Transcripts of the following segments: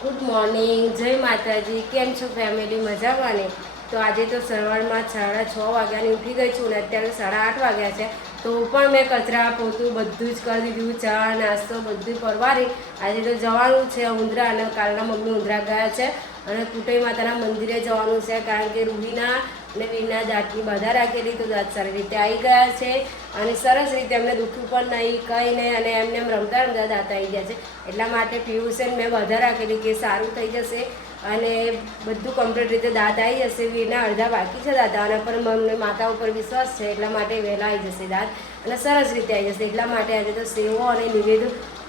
Good morning, જય માતાજી, કેમ છો ફેમિલી મજામાં ને તો આજે તો સવારમાં સાડા છ વાગ્યાની ઉઠી ગઈ છું ને અત્યારે સાડા આઠ વાગ્યા છે. તો પણ મેં કચરા પોતું બધું જ કરી દીધું, ચા, નાસ્તો બધું પરવારી. આજે તો જવાનું છે ઉંદરા અને કાલના મમ્મી ઉંદરા ગયા છે અને કુટઈ માતાના મંદિરે જવાનું છે કારણ કે રૂહીના અને વીરના દાંતની બાધા રાખેલી, તો દાંત સારી રીતે આવી ગયા છે. અને સરસ રીતે એમને દુખ્યું પણ નહીં, કંઈ નહીં અને એમને એમ રમતા રમતા દાંત આવી ગયા છે. એટલા માટે પિયુષન મેં વધારે રાખેલી કે સારું થઈ જશે અને બધું કમ્પ્લીટ રીતે દાંત આવી જશે. વીરના અડધા બાકી છે દાંત આના પર માતા ઉપર વિશ્વાસ છે, એટલા માટે વહેલા આવી જશે દાંત અને સરસ રીતે આવી જશે. એટલા માટે આજે તો સેવો અને નિવેદ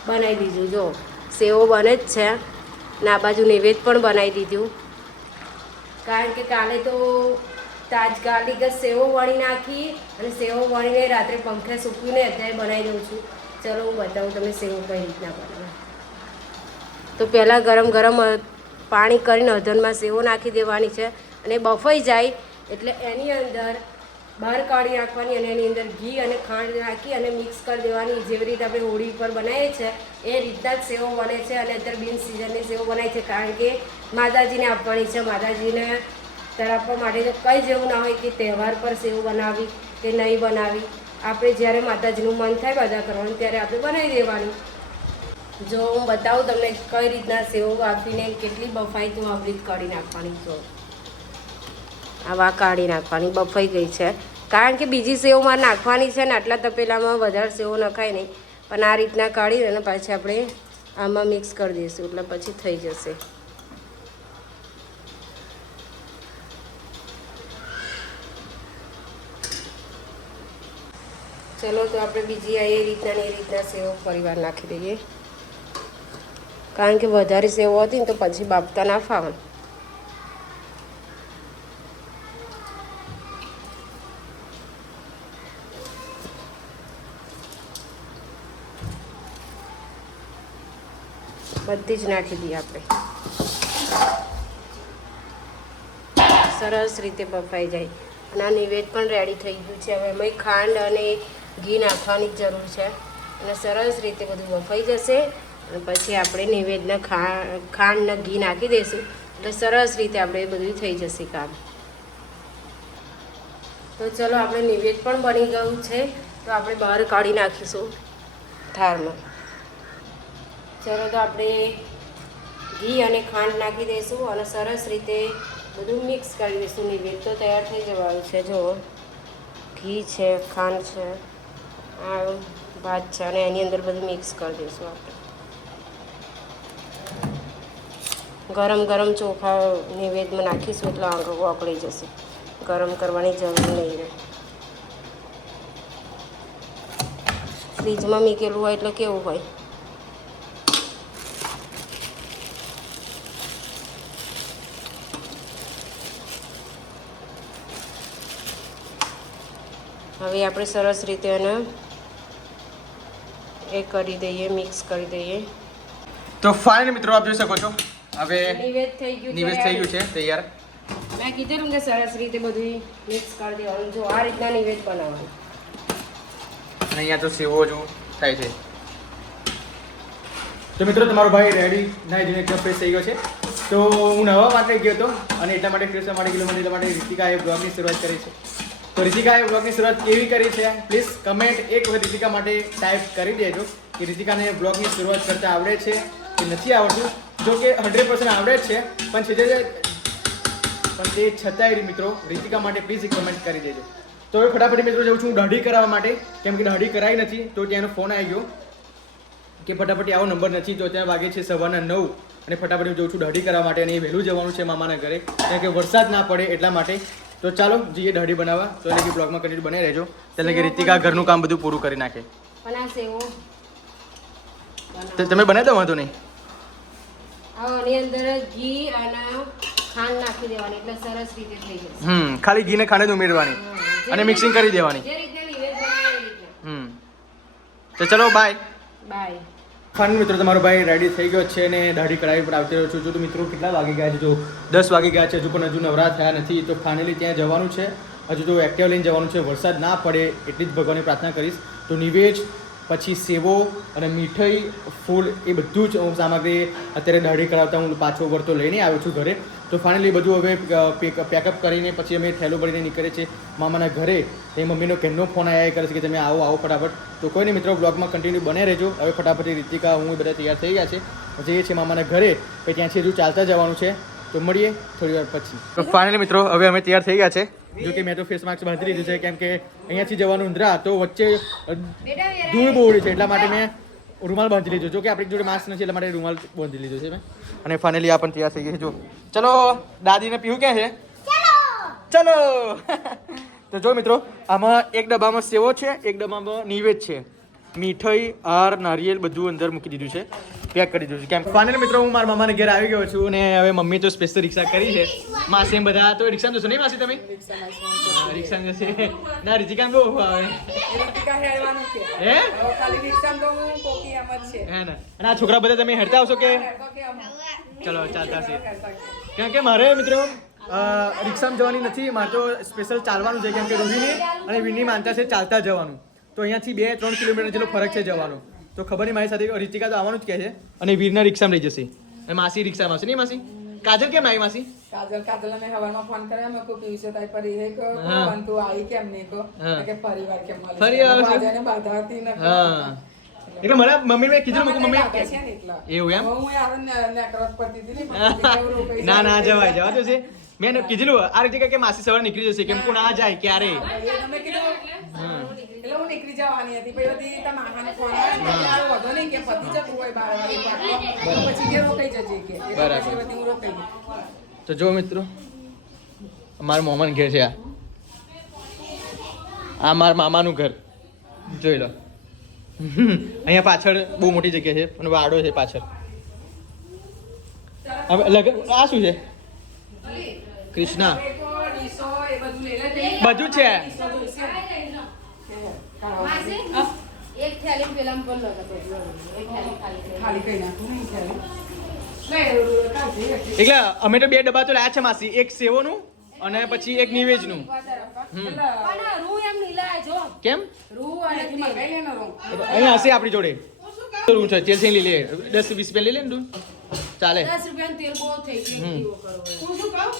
બનાવી દીધું. જો, સેવો બને જ છે. ને બાજુ નિવેદ પણ બનાવી દીધું. કારણ કે કાલે તો તાજકાલિક જ સેવો વણી નાખી અને સેવો વણીને રાત્રે પંખે સૂકવીને અત્યારે બનાવી દઉં છું. ચલો, હું બતાવું તમે સેવો કઈ રીતના બનાવે. તો પહેલાં ગરમ ગરમ પાણી કરીને અધનમાં સેવો નાખી દેવાની છે અને બફાઈ જાય એટલે એની અંદર બહાર કાઢી નાખવાની અને એની અંદર ઘી અને ખાંડ નાખી અને મિક્સ કરી દેવાની. જેવી રીતે આપણે હોળી પર બનાવીએ છીએ એ રીતના જ સેવો બને છે અને અત્યારે બિન સિઝનની સેવો બનાવી છે. કારણ કે માતાજીને આપવાની છે. માતાજીને તરફવા માટે કંઈ જેવું ના હોય કે તહેવાર પર સેવ બનાવી કે નહીં બનાવી. આપણે જ્યારે માતાજીનું મન થાય બધા કરવાનું, ત્યારે આપણે બનાવી દેવાનું. જો હું બતાવું તમને કઈ રીતના સેવ આપીને કેટલી બફાઈ તો જ કાઢી નાખવાની જો આવા કાઢી નાખવાની, બફાઈ ગઈ છે. કારણ કે બીજી સેવમાં નાખવાની છે ને, આટલા તપેલામાં વધારે સેવો નખાય નહીં. પણ આ રીતના કાઢી અને પાછી આપણે આમાં મિક્સ કરી દઈશું, એટલે પછી થઈ જશે. ચલો તો આપણે બીજી આ એ રીતના એ રીતના સેવો પરિવાર નાખી દઈએ. કારણ કે વધારે સેવો હતી ને તો પછી બાપતા ના ફાવે. બધી જ નાખી દઈએ આપણે. સરસ રીતે બફાઈ જાય. અને આ નિવેદ પણ રેડી થઈ ગયું છે. હવે એમાં ખાંડ અને ઘી નાખવાની જરૂર છે. અને સરસ રીતે બધું બફાઈ જશે. અને પછી આપણે નિવેદને ખા ખાંડ ને ઘી નાખી દઈશું. એટલે સરસ રીતે આપણે બધું થઈ જશે કામ. તો ચલો, આપણે નિવેદ પણ બની ગયું છે. તો આપણે બહાર કાઢી નાખીશું થાળમાં. ચલો, તો આપણે ઘી અને ખાંડ નાખી દઈશું અને સરસ રીતે બધું મિક્સ કરી દઈશું. નિવેદ તો તૈયાર થઈ જવાનું છે. જો ઘી છે, ખાંડ છે. આ ભાત છે અને એની અંદર બધું મિક્સ કરી દઈશું આપણે. ગરમ ગરમ ચોખા નિવેદમાં નાખીશું એટલે આંગળો ઓગળી જશે. ગરમ કરવાની જરૂર નહીં રહે. ફ્રીજમાં મીકેલું હોય એટલે કેવું હોય? હવે આપણે સરસ રીતે એને એ કરી દઈએ મિક્સ કરી દઈએ. તો ફાઇનલ મિત્રો આપ જોઈ શકો છો. હવે નિવેદ થઈ ગયું નિવેદ થઈ ગયું છે તૈયાર. મેં કીધેલું કે સરસ રીતે બધું મિક્સ કરી દેવાનું. જો આ રીતના નિવેદ બનાવવાનું. અને અહીંયા તો સેવો જો થાય છે. તો મિત્રો તમારો ભાઈ રેડી નાઈ જઈને એકદમ ફ્રેશ થઈ ગયો છે. તો હું નવા માટે ગયો હતો અને એટલા માટે ફ્રેશ માટે ગયેલો મને એટલા માટે રીતિકાએ બ્લોગની શરૂઆત કરી છે. તો રિતિકાએ બ્લોગની શરૂઆત કેવી કરી છે? પ્લીઝ કમેન્ટ એક વખત રિતિકા માટે ટાઈપ કરી દેજો કે રિતિકાને બ્લોગની શરૂઆત કરતા આવડે છે કે નથી આવડતું. જો કે હંડ્રેડ પર્સન્ટ આવડે જ છે, પણ છે પણ તે છતાંય મિત્રો, રિતિકા માટે પ્લીઝ એક કમેન્ટ કરી દેજો. તો હવે ફટાફટ મિત્રો જાઉં છું દાઢી કરાવવા માટે. કેમ કે દાઢી કરાવી નથી, તો ત્યાંનો ફોન આવી ગયો કે ફટાફટ આવો નંબર નથી, તો ત્યાં વાગે છે સવારના નવ અને ફટાફટ હું જઉં છું દાઢી કરાવવા માટે અને એ વહેલું જવાનું છે મામાના ઘરે. કારણ કે વરસાદ ના પડે એટલા માટે તો ચાલો જઈએ દાઢી બનાવવા. તો એટલે કે બ્લોગમાં કન્ટિન્યુ બને રહેજો. એટલે કે રીતિકા ઘરનું કામ બધું પૂરું કરી નાખે. તમે બનાવી દો વાંધો નહીં. આની ઘી ને ખાંડ ખાલી જ ઉમેરવાની અને મિક્સિંગ કરી દેવાની. હમ. તો ચલો બાય બાય ફાઇનલ મિત્રો, તમારો ભાઈ રેડી થઈ ગયો છે ને દાઢી કરાવી પર આવતી રહ્યો છું. જો તો મિત્રો, કેટલા વાગી ગયા છે? જો દસ વાગી ગયા છે, હજુ પણ હજુ નવરા થયા નથી. તો ફાઇનલી ત્યાં જવાનું છે. હજુ તો એક્ટિવ લઈને જવાનું છે. વરસાદ ના પડે એટલી જ ભગવાનની પ્રાર્થના કરીશ. તો નિવેજ પછી સેવો અને મીઠાઈ, ફૂલ એ બધું જ હું સામગ્રી અત્યારે દાઢી કરાવતા હું પાછો વળતો લઈને આવ્યો છું ઘરે. તો ફાઇનલી બધું હવે પેકઅપ કરીને પછી અમે થેલો ભરીને નીકળે છે મામાના ઘરે. એ મમ્મીનો કેનો ફોન આવ્યા કરે છે કે તમે આવો આવો ફટાફટ. તો કોઈ નહીં મિત્રો બ્લોગમાં કન્ટિન્યુ બને રહેજો. હવે ફટાફટ રીતિકા, હું બધા તૈયાર થઈ ગયા છે. જઈએ છીએ મામાના ઘરે પછી ત્યાંથી હજુ ચાલતા જવાનું છે. તો મળીએ થોડી વાર પછી. ફાઇનલી મિત્રો, હવે અમે તૈયાર થઈ ગયા છે. જો કે મેં તો ફેસ માસ્ક બાંધી લીધું છે કેમ કે અહીંયાથી જવાનું ઉંદરા તો વચ્ચે ધૂળ બહુ છે એટલા માટે મેં રૂમાલ બાંધી લીધો. જો કે આપણી જોડે માસ્ક નથી એટલા માટે રૂમાલ બાંધી લીધો છે મેં. અને ફાઇનલી આ પણ તૈયાર થઈ ગઈ છે જો. ચલો દાદીને પીવું ક્યાં છે? ચલો! તો જો મિત્રો આમાં એક ડબ્બામાં સેવો છે એક ડબ્બામાં નિવેદ છે. મીઠાઈ હાર નારિયેલ બધું અંદર મૂકી દીધું છે. પેક કરી દઉં છું. કેમ? ફાઇનલ મિત્રો, હું મારા મામાને ઘરે આવી ગયો છું અને હવે મમ્મી તો સ્પેશિયલ રિક્ષા કરી છે. માસી એમ બધા, તો રિક્ષા જશો નહીં માસી તમે? રિક્ષા જશે. ના રીતિકાન બહુ આવે. રિતિકા. હે? હું ને. અને આ છોકરા બધા તમે હેરતા આવશો કે? હેડતો. ચલો, ચાલતા છે હેડતા. કારણ કે મારે મિત્રો રિક્ષામાં જવાની નથી. મારે તો સ્પેશિયલ ચાલવાનું છે કેમ કે રોહિણી અને વિની માનતા છે ચાલતા જવાનું. તો અહીંયાથી બે, ત્રણ કિલોમીટર જેટલો ફરક છે જવાનો. તો ખબર નહીં મારી સાથે રિતિકા તો આવવાનું જ કહે છે. અને વીરના રિક્ષામાં લઈ જશે. અને માસી રિક્ષામાં આવશે. નહીં માસી? કાજલ કેમ આવી માસી? કાજલ કાજલ અમે હવાનો ફોન કર્યો મેં કહ્યું પીયુષે તાઈ પરી. હે કહો, પણ તું આવી કેમ નહીં કો કે પરિવાર કેમ મળે? ફરી છે? આવે છે? બાજાને બાધા હતી ને હા. એટલે મને મમ્મી મેં કીધું મમ્મી ને એટલા. એવું એમ? હું યાર ને- નેકળત પડતી હતી ને, ના ના જવાય જવા છે. મેં એને કીધેલું આ રીતે કે માસી સવાર નીકળી જશે? કેમ કોણ આ જાય ક્યારે? એટલે હું નીકળી જવાની હતી. પછી બધી તારા ફોન આવ્યો ને એટલે આ વધો નહીં કે પતિ જતું હોય બાર વાગે તો પછી કે રોકાઈ જજે કે. બરાબર. પછી હું રોકાઈ તો જો મિત્રો મારા મોમન ઘેર છે આ. આ મારા મામાનું ઘર. જોઈ લો. અહીંયા પાછળ બહુ મોટી જગ્યા છે અને વાડો છે પાછળ. હવે લગન આ શું છે? કૃષ્ણા. બધું છે? એક થેલી ખાલી કઈ નાખું એટલે. અમે તો બે ડબ્બા તો લાયા છે માસી એક સેવોનું અને પછી એક નિવેજનું. કેમ. અહીંયા હશે આપણી જોડે. રૂ છે તેલ લઈ લે. દસ વીસ રૂપિયા લઈ લે ને તું. ચાલે. દસ રૂપિયા તેલ બહુ થઈ ગયું. હું શું કહું?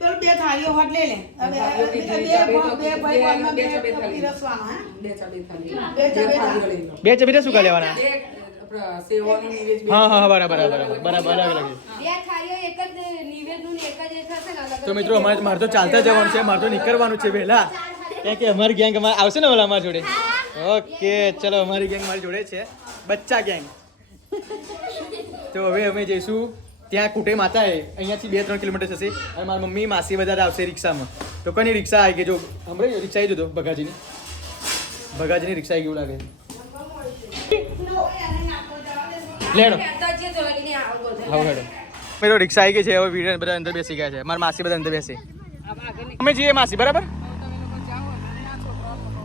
પેલું બે થાળીઓ હોટ લઈ લે. બે- કેટલી? શું બે તો- બે ભાઈ બે- બંધમાં બે બે તો બે થાળી. પીરસવાનો, હે? બે ચા બે થાળી. બે ચા બે થાળીઓ થાળી. લઈ લો. બે ચબીટા શું લેવાના. હા હા બરાબર બરાબર બરાબર અલગ અલગ બે થાળીઓ એક જ નિવેદનું ને એક જ એ થશે ને અલગ અલગ તો મિત્રો અમારે મારે તો ચાલતા જવાનું છે મારે તો નીકળવાનું છે વહેલા કારણ કે અમારી ગેંગ અમારે આવશે ને ઓલા અમારી જોડે ઓકે ચલો અમારી ગેંગ મારી જોડે છે બચ્ચા ગેંગ તો હવે અમે જઈશું ત્યાં કુટે માતા એ અહીંયાથી બે ત્રણ કિલોમીટર થશે અને મારી મમ્મી માસી બધા આવશે રિક્ષામાં. તો કોની રિક્ષા આવી ગઈ? જો હમણાં રિક્ષા આવી જતો ભગાજીની? ભગાજીની રિક્ષા આવી ગયું લાગે. બધે. હવે હેડો. મેરો રિક્ષા આવી ગઈ છે હવે વીડિયો બધા અંદર બેસી ગયા છે. મારા માસી બધા અંદર બેસી. અમે જઈએ માસી બરાબર?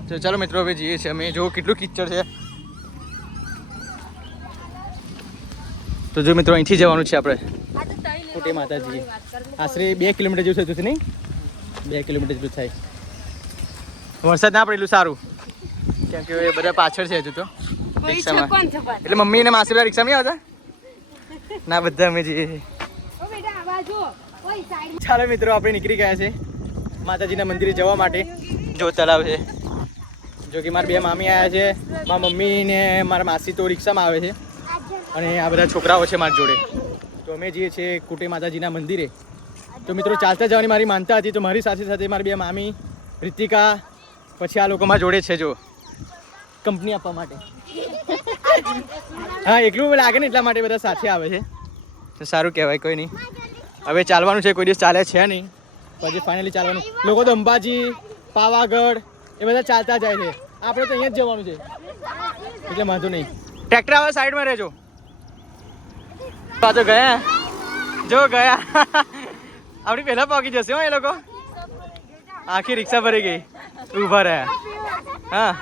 તો ચાલો મિત્રો હવે જઈએ છીએ. અમે જો કેટલું કિચડ છે. તો જો મિત્રો અહીંથી જવાનું છે આપણે. કુટે માતાજી. આશરે બે કિલોમીટર જેવું થતું છે નહીં? બે કિલોમીટર જેટલું થાય. વરસાદ ના પડેલું સારું. કેમ કે એ બધા પાછળ છે હજુ તો. રિક્ષામાં. એટલે મમ્મી ને માસી બધા રિક્ષામાં નહીં આવતા? ના બધા અમે જઈએ ચાલો મિત્રો આપણે નીકળી ગયા છે માતાજીના મંદિરે જવા માટે. જો તળાવ છે. જો કે મારા બે મામી આવ્યા છે. મારા મમ્મી ને મારા માસી તો રિક્ષામાં આવે છે. અને આ બધા છોકરાઓ છે મારી જોડે. તો અમે જઈએ છીએ કુટે માતાજીના મંદિરે. તો મિત્રો, ચાલતા જવાની મારી માનતા હતી, તો મારી સાથે સાથે મારી બે મામી, રીતિકા, પછી આ લોકો મારા જોડે છે, જો. કંપની આપવા માટે. હા એકલું લાગે ને એટલા માટે બધા સાથે આવે છે. તો સારું કહેવાય, કોઈ નહીં. હવે ચાલવાનું છે, કોઈ દિવસ ચાલે છે નહીં. પછી ફાઇનલી ચાલવાનું. લોકો તો અંબાજી, પાવાગઢ, એ બધા ચાલતા જાય છે. આપણે તો અહીંયા જ જવાનું છે. એટલે વાંધો નહીં. ટ્રેક્ટર આવે સાઈડમાં રહેજો. તો ગયા? જો ગયા. આપણી પહેલા પહોંચી જશે હો એ લોકો. આખી રિક્ષા ભરી ગઈ. ઊભા રહ્યા. હા.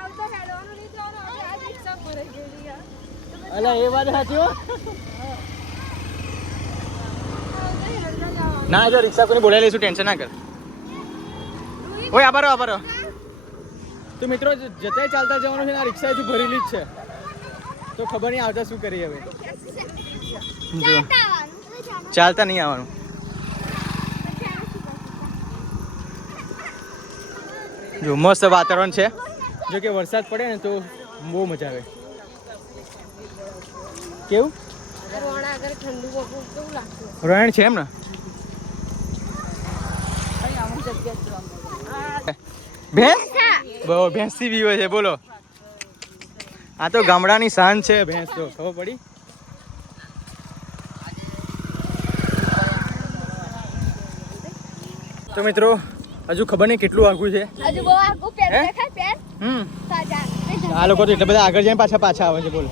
અલા, એ વાત સાચી ના, જો રિક્ષા કોઈને બોલાવી લઈશું, ટેન્શન ના કર. ઓય આભારો આભારો તો મિત્રો, જ- ચાલતા જવાનું છે ને, આ રિક્ષા હજુ ભરેલી જ છે. તો ખબર નહીં આવતા શું કરીએ હવે. ચાલતા નહીં આવવાનું. જો મસ્ત વાતાવરણ છે. જો કે વરસાદ પડે ને તો બહુ મજા આવે. કેવું? રોણા છે એમ ને? ભેંસ? બહુ ભેંસથી હોય છે, બોલો. આ તો ગામડાની શાન છે, ભેંસ તો ખબર પડી? તો મિત્રો હજુ ખબર નહીં કેટલું આઘું છે. હજુ બહુ આગું પેન દેખાય પેન? હમ. સાજા આ લોકો તો એટલા બધા આગળ જઈને પાછા પાછા આવે છે બોલો.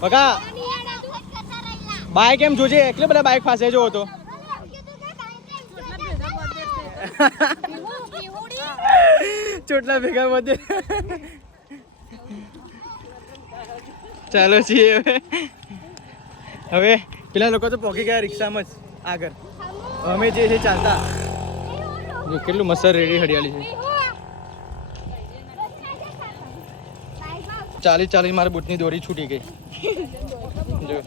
બકા બાઈક એમ જોજે? એટલે બધા બાઈક પાસે જો તો. ચોટલા ભેગા બધે ચાલો છીએ હવે. હવે પેલા લોકો તો પહોંચી ગયા રિક્ષામાં જ આગળ. અમે જે છે ચાલતા. જો કેટલું મસ્ત રેડી હરિયાળી છે. ચાલી ચાલી મારા બૂટની દોરી છૂટી ગઈ. જો.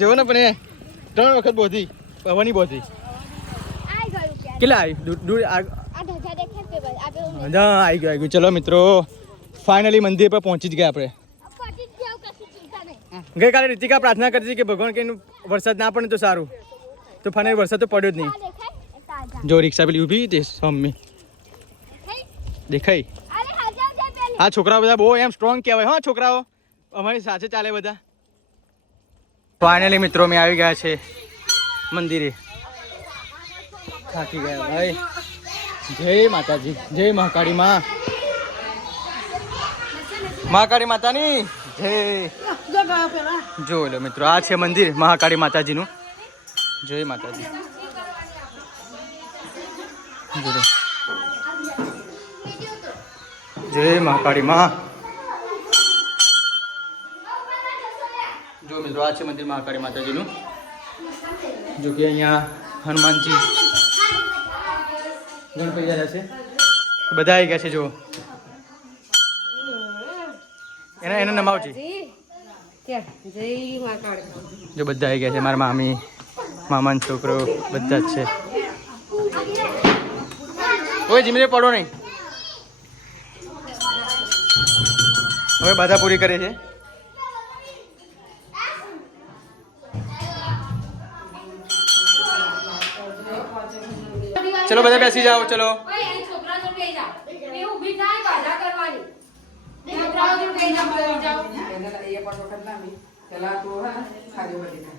જો ને પણ ત્રણ વખત બોધી પવાની બોધી. કેટલા આવી દૂર આવી ગયું આવી ગયું. ચલો મિત્રો ફાઇનલી મંદિર પર પહોંચી જ ગયા આપણે પટી જ જાવ કશું ચિંતા નહીં ગઈકાલે રીતિકા પ્રાર્થના કરી હતી કે ભગવાન કે વરસાદ ના પડે તો સારું. તો ફાને વરસાદ તો પડ્યો જ નહીં. જો રિક્ષા પેલી ઊભી તે મમ્મી દેખાઈ આ છોકરાઓ બધા બહુ એમ સ્ટ્રોંગ કહેવાય. હા, છોકરાઓ, અમારી સાથે ચાલે બધા. ફાઇનલી મિત્રો મેં આવી ગયા છે મંદિરે. થાકી ગયા, ભાઈ. જય માતાજી. જય મહાકાળી માં. મહાકાળી માતાની. જય જો લો મિત્રો આ છે મંદિર મહાકાળી માતાજીનું. જય માતાજી. જો જય મહાકાળી મા જો મિત્રો આ છે મંદિર મહાકાળી માતાજીનું. જો કે અહીંયા હનુમાનજી. ગણપતિ દાદા છે. બધા આવી ગયા છે જો એના એને નમાવજી જી ત્યાં જય મા કાળી જો બધા આવી ગયા છે મારા મામી મામાનો છોકરો બધા જ છે. ઓય જીમરે પડો નહીં. હવે બધા પૂરી કરે છે ચલો બધા બેસી જાઓ ચલો છોકરા જોડે બેસી જાઓ એ ઊભી થાય બાધા કરવાની એને એ પણ વખત ના મી. પેલા તું હે બધી બેટા.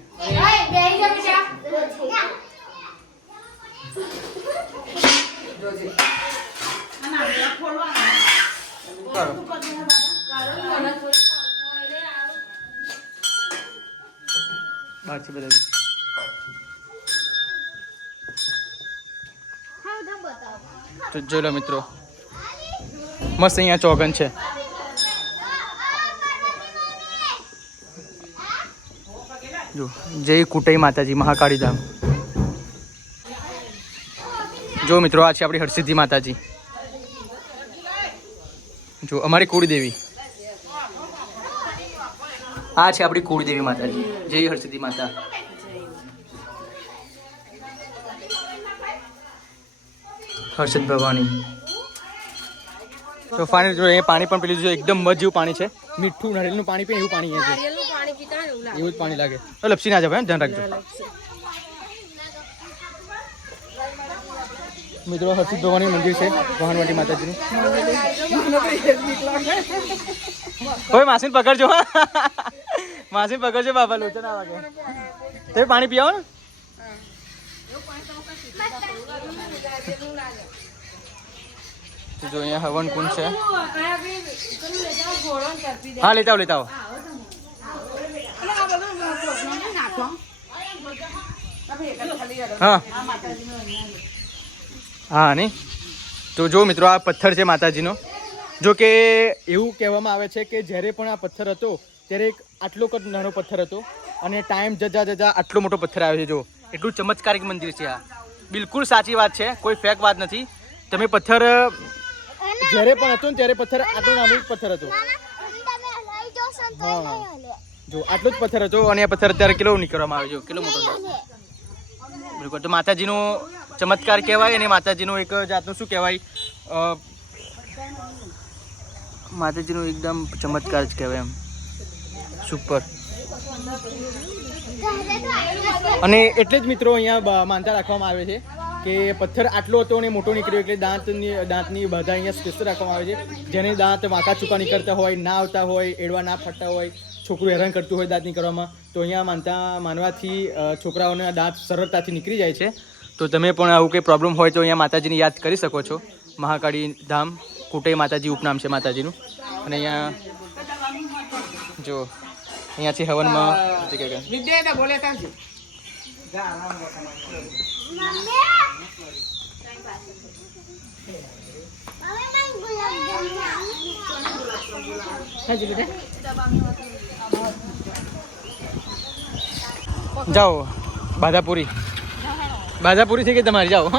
જોજે. ખોલવાના. બાબા? બધા. તો જોઈ લો મિત્રો. મસ્ત અહીંયા ચોગન છે. જો, જય કુટઈ માતાજી, મહાકાળી ધામ. જો મિત્રો, આ છે આપણી હરસિદ્ધિ માતાજી. જો, અમારી કુળદેવી આ છે આપણી કુળદેવી માતાજી. જય હરસિદ્ધિ માતા. હર્ષદ ભવાની. તો ફાઇનલ જો એ પાણી પણ પેલું જો એકદમ મજ જેવું પાણી છે. મીઠું, નારિયેળનું પાણી પીએ એવું પાણી અહીંયા છે નારિયેળનું પાણી પીતા હોય ને એવું જ પાણી લાગે. તો લપસી ના જવાય ધ્યાન રાખજો. મિત્રો હર્ષિત ભવાની મંદિર છે વાહનવાટી માતાજીનું. કોઈ માસીને પકડજો. માસીને પકડજો બાબા લોચો ના વાગે. તે પાણી પીવો ને જો અહીંયા હવન કુંડ છે. હા લેતા આવો લેતા આવો અને આ બધું કોથળામાં નહીં નાખો. આ ભાઈ એક જ ખાલી યાર. હા. હા નહીં તો જો મિત્રો આ પથ્થર છે માતાજીનો. જો કે એવું કહેવામાં આવે છે કે જ્યારે પણ આ પથ્થર હતો ત્યારે એક આટલો કદ નાનો પથ્થર હતો અને ટાઈમ જજા જજા આટલો મોટો પથ્થર આવ્યો છે જો. એટલું ચમત્કારિક મંદિર છે આ. બિલકુલ સાચી વાત છે કોઈ ફેક વાત નથી. તમે પથ્થર જ્યારે પણ હતો ને ત્યારે પથ્થર આટલો નાનો પથ્થર હતો. તમે જો, આટલો જ પથ્થર હતો અને આ પથ્થર અત્યારે કેટલો નીકળવામાં આવે છે. કેટલો મોટો છે. બિલકુલ. તો માતાજીનો ચમત્કાર કહેવાય અને માતાજીનું એક જાતનું શું કહેવાય? માતાજીનો એકદમ ચમત્કાર જ કહેવાય એમ. સુપર અને એટલે જ મિત્રો અહીંયા માનતા રાખવામાં આવે છે કે પથ્થર આટલો હતો અને મોટો નીકળ્યો એટલે દાંતની દાંતની બધા અહીંયા સ્પેશિયલ રાખવામાં આવે છે. જેને દાંત વાંકા ચૂકા નીકળતા હોય, ના આવતા હોય, એડવા ના ફરતા હોય છોકરું હેરાન કરતું હોય દાંતની કરવામાં તો અહીંયા માનતા માનવાથી છોકરાઓના દાંત સરળતાથી નીકળી જાય છે. તો તમે પણ આવું કંઈ પ્રોબ્લેમ હોય તો અહીંયા માતાજીને યાદ કરી શકો છો. મહાકાળી ધામ કુટે માતાજી ઉપનામ છે માતાજીનું. અને અહીંયા જો અહીંયાથી હવનમાં જે કંઈ કંઈ વિદ્યા એટલે બોલે તાજી હવે મને ગુલાબ હાજી બેટા. જાઓ બાધાપુરી બાધાપુરી થઈ ગઈ તમારી જાઓ.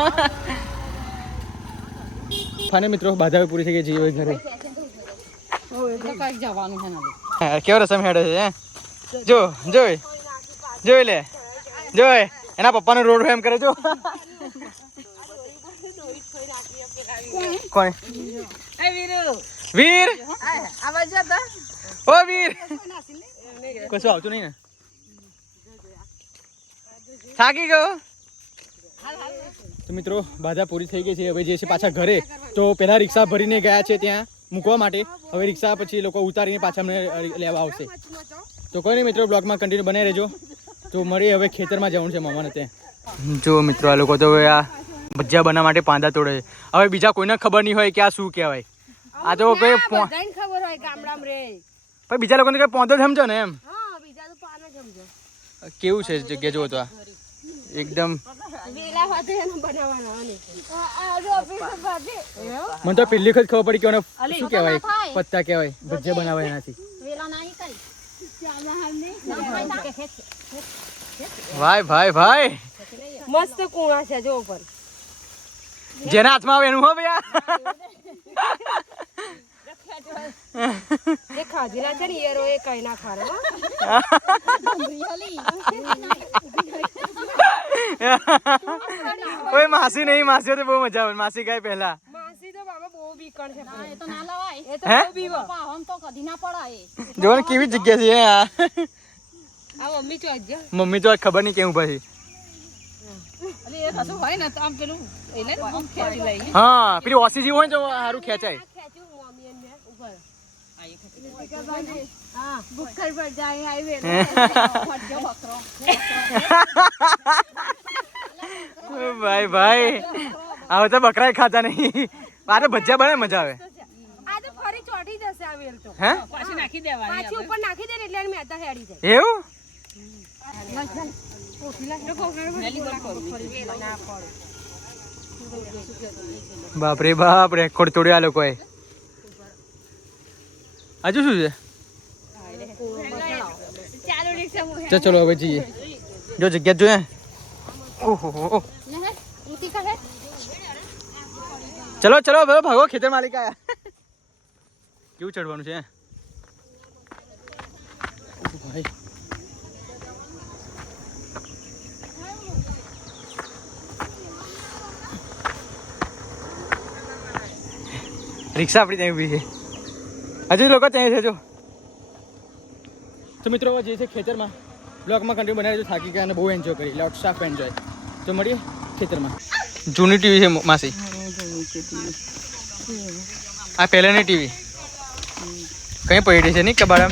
ફાને મિત્રો બાધાપુરી થઈ ગઈ જઈએ ઘરે. કેવો રસમ હેડે છે જો જોઈ જોઈ લે જોઈ એના પપ્પાનો રોડ એમ કરે જો. કોણ? વીર. વીર? આવાજ હતા ઓ વીર કશું આવતું નહીં ને થાકી ગયો તો મિત્રો બાધા પૂરી થઈ ગઈ છે. હવે જે છે પાછા ઘરે. તો પહેલાં રિક્ષા ભરીને ગયા છે ત્યાં મૂકવા માટે. હવે રિક્ષા પછી લોકો ઉતારીને પાછા અમને લેવા આવશે. તો કોઈ નહીં મિત્રો બ્લોગમાં કન્ટિન્યુ બનાવી રહેજો. તો મળી હવે ખેતરમાં જવાનું છે મામાને ત્યાં. જો મિત્રો આ લોકો તો હવે આ ભજીયા બનાવવા માટે પાંદા તોડે છે. હવે બીજા કોઈને ખબર નહીં હોય કે આ શું કહેવાય. આ તો કોઈ ખબર હોય ગામડામાં રે. પણ બીજા લોકોને કઈ પોંદો સમજો ને એમ? હા બીજા તો પાન જ સમજો કેવું છે જગ્યા જોવો તો આ? એકદમ. મને તો પેલી વખત ખબર પડી કે એને શું કહેવાય? પત્તા કહેવાય. ભજીયા બનાવે એનાથી. વેલા નહીં કરી ભાઈ ભાઈ ભાઈ મસ્ત કુણા છે જો પર જેના હાથમાં આવે એનું હો ભૈયા. એ ખાધેલા છે ને એરો એ કઈ ના ખારે ઓય માસી નહીં માસી તો બહુ મજા આવે. માસી ગાય પહેલા. માસી તો બાબા બહુ બીકણ છે પણ. એ તો ના લવાય. એ તો હે? બહુ બીવો આમ તો કદી ના પડાય. જો કેવી જગ્યા છે આ. આ મમ્મી તો ખબર નહીં કેવું પછી. હા પેલી ઓસી જેવું હોય તો સારું ખેંચાય ખેંચ્યું મમ્મી અને મેં ઉપર ભૂખર પર જાય હાઈવે ભાઈ ભાઈ. હવે તો બકરાય ખાતા નહીં. આ ભજીયા બને મજા આવે. આ ફરી ચોટી જશે આ વેલ તો. હે? પાછી નાખી દેવાની પાછી ઉપર નાખી દે એટલે મેતા હેડી જાય. એવું? બાપ રે બાપ રેકોર્ડ તોડ્યા લોકોએ. હજુ શું છે ચાલો ચલો હવે જઈએ જો જગ્યા જોઈએ ઓહો હો. ચલો ચલો ભાગો ભાગો ખેતર માલિક આયા કેવું ચડવાનું છે ઓહ ભાઈ રિક્ષા આપણી ત્યાં ઊભી છે હજુ લોકો ત્યાં છે જો. તો મિત્રો જે છે ખેતરમાં બ્લોગમાં કન્ટિન્યુ બનાવી થાકી ગયા અને બહુ એન્જોય કરી. લોટ સાફ એન્જોય તો મળીએ ખેતરમાં. જૂની ટીવી છે માસી. આ પહેલાની ટીવી. કઈ પડી છે નહીં કબાડા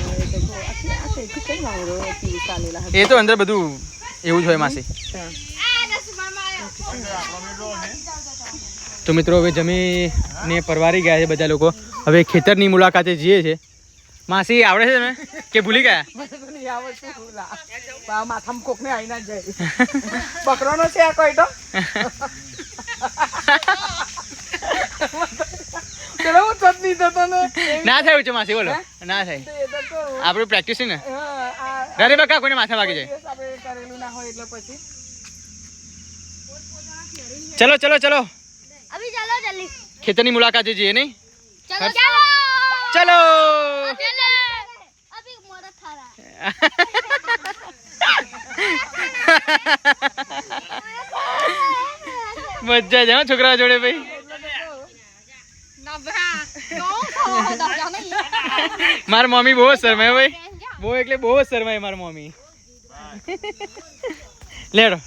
એ તો અંદર બધું એવું જ હોય માસી. તો મિત્રો હવે જમીને પરવારી ગયા છે બધા લોકો. હવે ખેતરની મુલાકાતે જઈએ છે. માસી આવડે છે તમે કે ભૂલી ગયા? માથામાં કોક ને જાય. બકરો છે આ કોઈ તો? ના? થાય છે માસી બોલો. ના થાય. આપણું પ્રેક્ટિસ ને? ઘરે બકા કોઈને માથા વાગી જાય? ચલો ચલો ચલો. ખેતરની મુલાકાતે જઈએ નહીં? चलो चलो ચલો चलो अभी मोरा थारा મજા જ હા છોકરા જોડે ભાઈ મારી મમ્મી બહુ જ શરમાય ભાઈ બહુ એટલે બહુ જ શરમાય મારી મમ્મી લેડો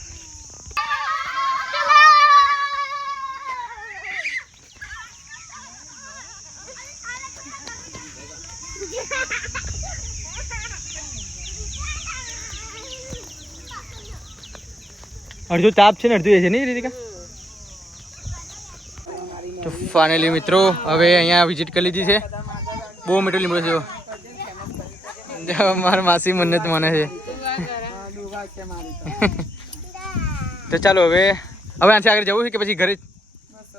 અડધું તાપ છે ને, અડધું એ છે નહીં રીતિકા? તો ફાઇનલી મિત્રો, હવે અહીંયા વિઝિટ કરી લીધી છે. બહુ મીઠો લીમડો છે મારા માસી મન્નત મને છે. તો ચાલો હવે હવે આનાથી આગળ જવું છે કે પછી ઘરે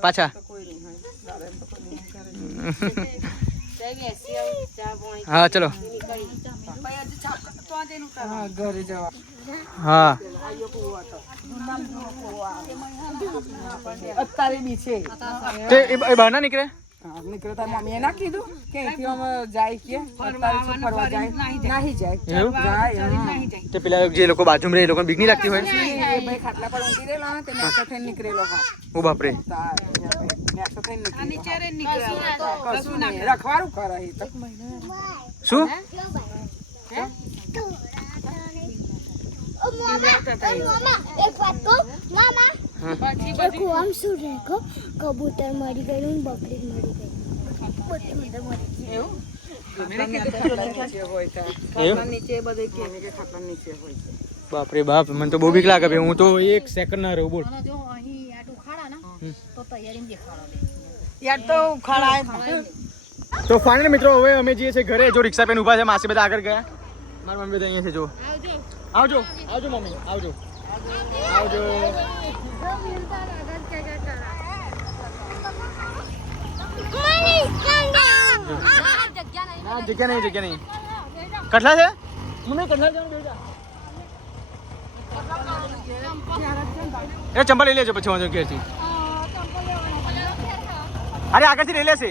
પાછા? હા, ચલો. ઘરે જવા હા. અત્યારે બી છે. તે એ એ બહાર નીકળે? તાર મમ્મીએ ના કીધું કે અહીંથી અમે જાય કે અત્યારે શું ફરવા જાય? નાહી જાય. એવું? જાય તે પેલા જે લોકો બાજુમાં રહે એ લોકોને બીક નહીં લાગતી હોય? એ ભાઈ ખાટલા પર ઊંઘી રહેલો ને તે નેચો થઈને નીકળેલો હા ઓ બાપરે. નહીં. કરે એ તો. શું? કબૂતર મરી ગયું બકરી મરી ગઈ બધું મરી ગયું. બાપરે બાપ મને તો બહુ બીક લાગે હું તો એક સેકન્ડ ના રહું બોલ તો ફાઇનલ મિત્રો હવે અમે જે છે ઘરે જો રિક્ષા પેન ઊભા છે માસી બધા આગળ ગયા મારા મમ્મી તો અહીંયા છે જો આવજો. આવજો મમ્મી આવજો. આવજો. ના જગ્યા નહીં જગ્યા નહીં. કટલા છે? મમ્મી કટલા છે એ ચંપલ લઈ લેજો પછી વાંધો ઘેરથી અરે આગળથી લઈ લેશે.